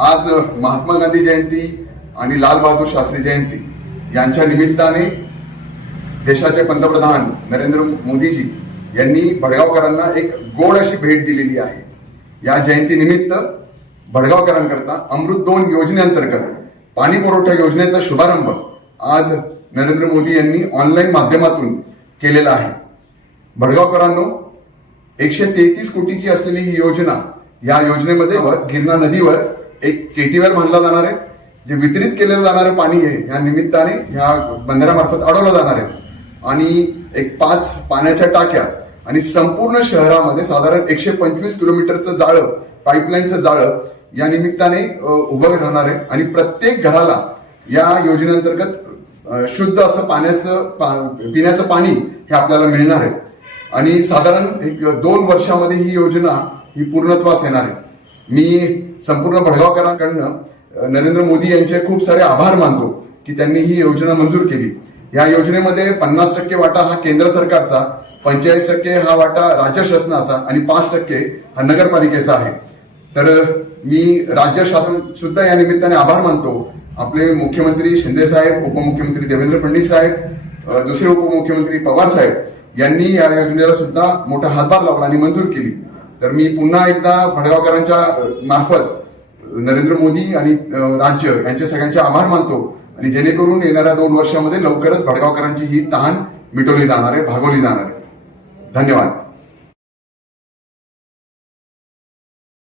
आज महात्मा गांधी जयंती आणि लाल बहादूर शास्त्री जयंती यांच्या निमित्ताने देशाचे पंतप्रधान नरेंद्र मोदीजी यांनी भडगावकरांना एक गोड अशी भेट दिलेली आहे। या जयंतीनिमित्त भडगावकरांकरता अमृत 2 योजनेअंतर्गत पाणी पुरवठा योजनेचा शुभारंभ आज नरेंद्र मोदी यांनी ऑनलाईन माध्यमातून केलेला आहे। भडगावकरांनो, 133 कोटीची असलेली ही योजना, या योजनेमध्ये गिरणा नदीवर एक केटीवर बांधला जाणार आहे, जे वितरित केलेलं जाणारं पाणी आहे या निमित्ताने ह्या बंधाऱ्यामार्फत अडवलं जाणार आहे आणि एक 5 पाण्याच्या टाक्या आणि संपूर्ण शहरामध्ये साधारण 125 किलोमीटरचं जाळं, पाईपलाईनचं जाळं या निमित्ताने उभं राहणार आहे आणि प्रत्येक घराला या योजनेअंतर्गत शुद्ध असं पिण्याचं पाणी हे आपल्याला मिळणार आहे आणि साधारण 2 वर्षामध्ये ही योजना ही पूर्णत्वास येणार आहे। मी संपूर्ण भडगावकरांकडनं नरेंद्र मोदी यांचे खूप सारे आभार मानतो की त्यांनी ही योजना मंजूर केली। या योजनेमध्ये 50% वाटा हा केंद्र सरकारचा, 45% हा वाटा राज्य शासनाचा आणि 5% हा नगरपालिकेचा आहे। तर मी राज्य शासन सुद्धा या निमित्ताने आभार मानतो। आपले मुख्यमंत्री शिंदे साहेब, उपमुख्यमंत्री देवेंद्र फडणवीस साहेब, दुसरे उपमुख्यमंत्री पवार साहेब यांनी या योजनेला सुद्धा मोठा हातभार लावला आणि मंजूर केली। तर मी पुन्हा एकदा भडगावकरांच्या मार्फत नरेंद्र मोदी आणि राज्य यांचे सगळ्यांचे आभार मानतो आणि जेणेकरून येणाऱ्या 2 वर्षामध्ये लवकरच भडगावकरांची ही तहान मिटवली जाणार आहे, भागवली जाणार आहे। धन्यवाद।